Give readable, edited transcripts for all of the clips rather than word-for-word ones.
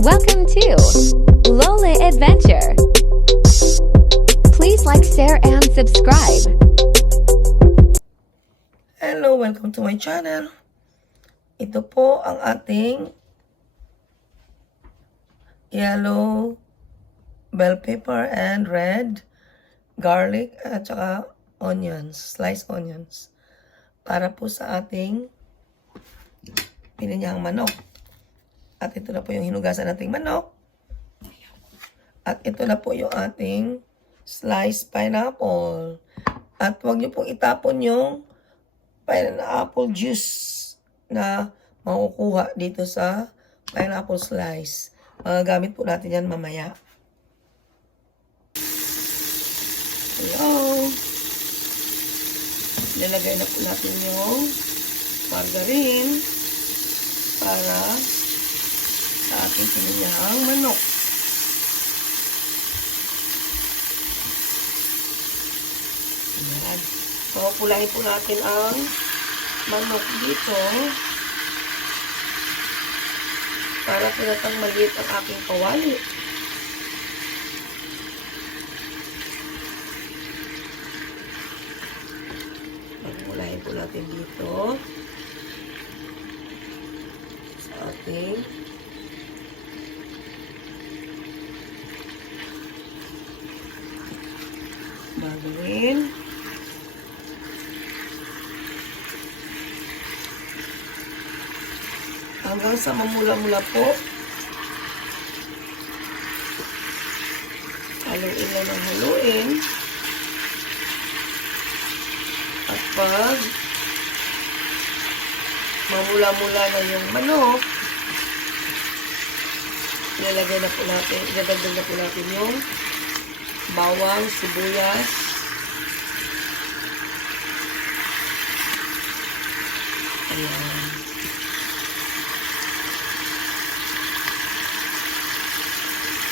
Welcome to Lola Adventure. Please like, share, and subscribe. Hello, welcome to my channel. Ito po ang ating yellow bell pepper and red garlic at saka onions, sliced onions. Para po sa ating pininyang manok. At ito na po yung hinugasan nating manok. At ito na po yung ating sliced pineapple. At huwag niyo pong itapon yung pineapple juice na makukuha dito sa pineapple slice. Magagamit po natin yan mamaya. Hello. Nilagay na po natin yung margarine para sa ating pininyang manok. Ayan. So, pulahin po natin ang manok dito para pinatang maliit ang aking kawali. Pulahin po natin dito sa ating margarine. Hanggang sa mamula-mula po. Haluin lang ng haluin. At pag mamula-mula na yung manok, ilalagay na po natin, idadagdag na po natin yung bawang, sibuyas, ayan.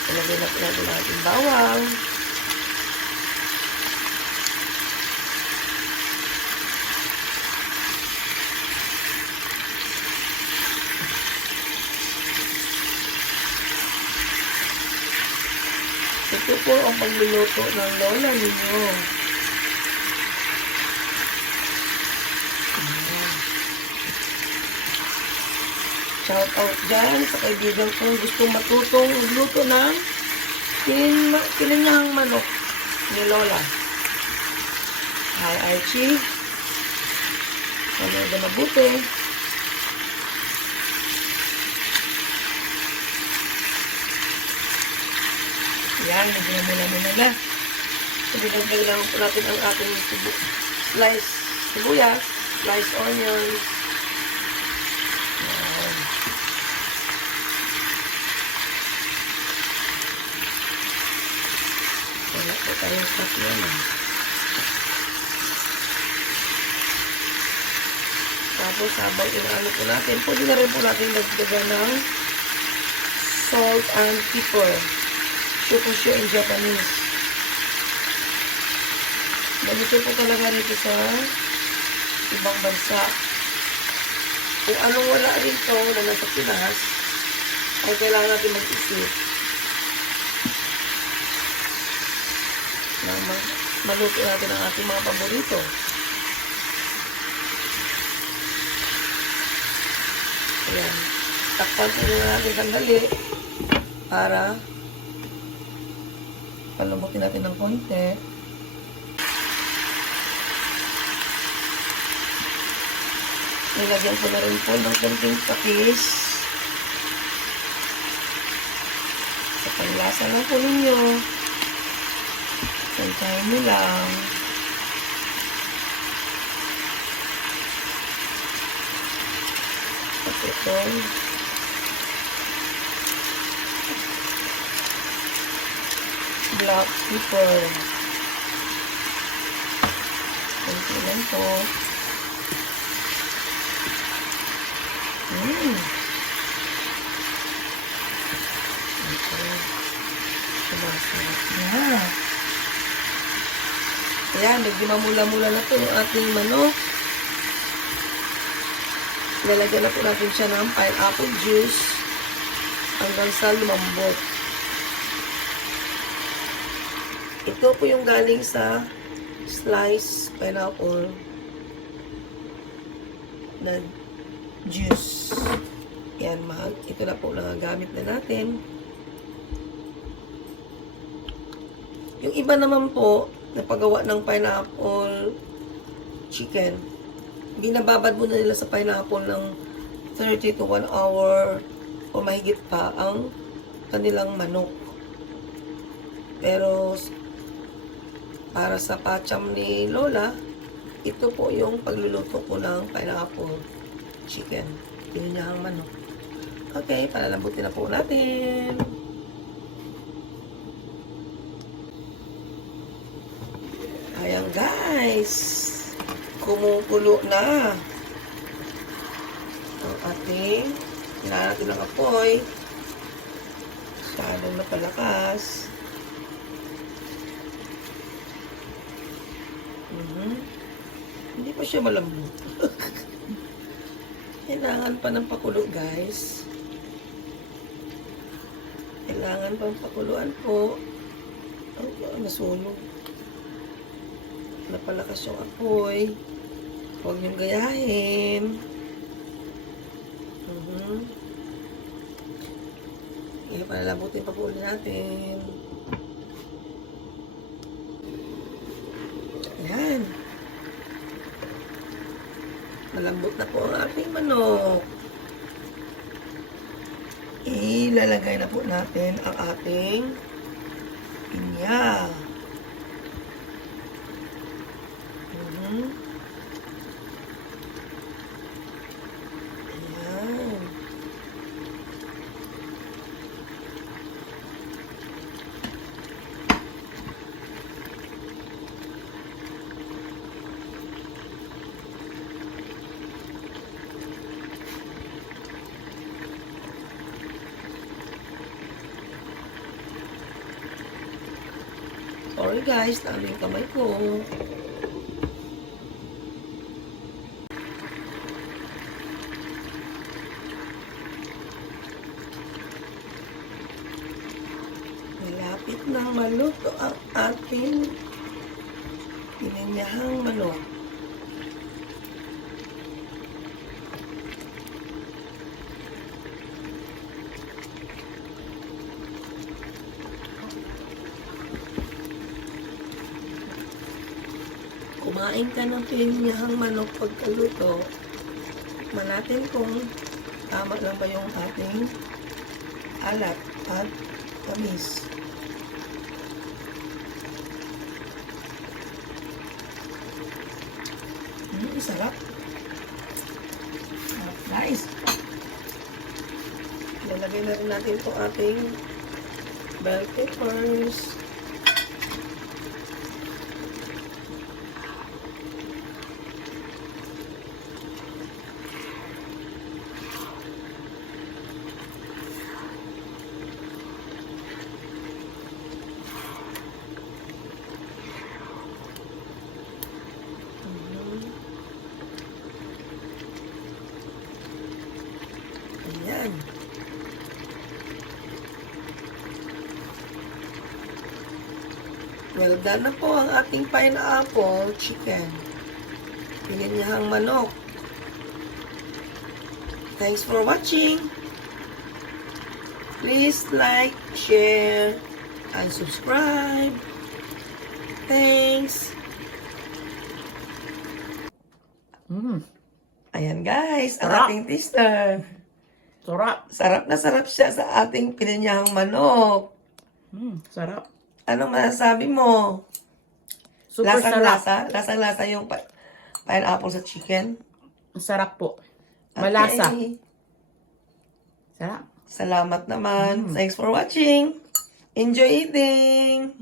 Ilagay na po natin ating bawang. Ito po ang pagluluto ng lola ninyo. Shout out dyan sa kaibigan kong gusto matutong magluto ng pininyang manok ni Lola. Hi Archie. Ano ba mabuti? Yan, nagmamula-mula na. Pinagdag lang po natin ang ating sibuyas, sliced onions. Yan. Wala po tayong sakyan. Tapos habang inaano po natin, pwede na rin po natin dagdagan ng salt and pepper. Shokusho in Japanese. Ganito po talaga rito sa ibang bansa. Kung anong wala rito na nasa Pinas, ay kailangan natin mag-isip na maluto natin ang ating mga paborito. Ayan. Takpan po natin sandali para palubutin natin ng konti. Nilagyan ko na rin po ng konting pakis. Sa panglasa lang po ninyo. Tantayin nyo lang. At ito, black pepper. Kunti lang po. Ayan, nagdimamula-mula na po yung ating manok. Lalagyan na po natin siya ng pineapple juice. hanggang sa lumambot. Ito po yung galing sa sliced pineapple na juice. Yan, ito na po nagagamit na natin. Yung iba naman po, na paggawa ng pineapple chicken, binababad muna nila sa pineapple ng 30 to 1 hour o mahigit pa ang kanilang manok. Pero para sa pacham ni Lola, ito po yung pagluluto ko ng pineapple chicken. Pinunyahang manok. Okay, palalambutin na po natin. Ayan guys, kumukulo na ang ating natin ng apoy. Masyadong napalakas. Hindi pa siya malambot. Kailangan pa ng pakulo guys. Kailangan pang pakuluan po. Nasunog. Napalakas yung apoy. Huwag niyong gayahin. Okay, palalabutin pa po ulit natin. Yan. Malambot na po ang ating manok. Ilalagay na po natin ang ating pinya. Ayan. Sorry guys, talo yung kamay ko. Malapit na maluto ang ating pinanyahang manok. Kumain ka ng pinanyahang manok pagkaluto. Tikman natin kung tama lang ba yung ating alat at tamis. Sarap. Nice. Lalagay na rin natin itong ating bell peppers. Ayan. Well done na po ang ating pineapple chicken. Pinanyahang manok. Thanks for watching. Please like, share, and subscribe. Thanks. Ayan guys, ang Sarap. ating taster. Sarap. Sarap na sarap siya sa ating pinanyahang manok. Sarap. Anong masasabi mo? Super sarap. Lasang-lasa? Lasang-lasa yung pineapple sa chicken? Sarap po. Malasa. Okay. Sarap. Salamat naman. Thanks for watching. Enjoy eating.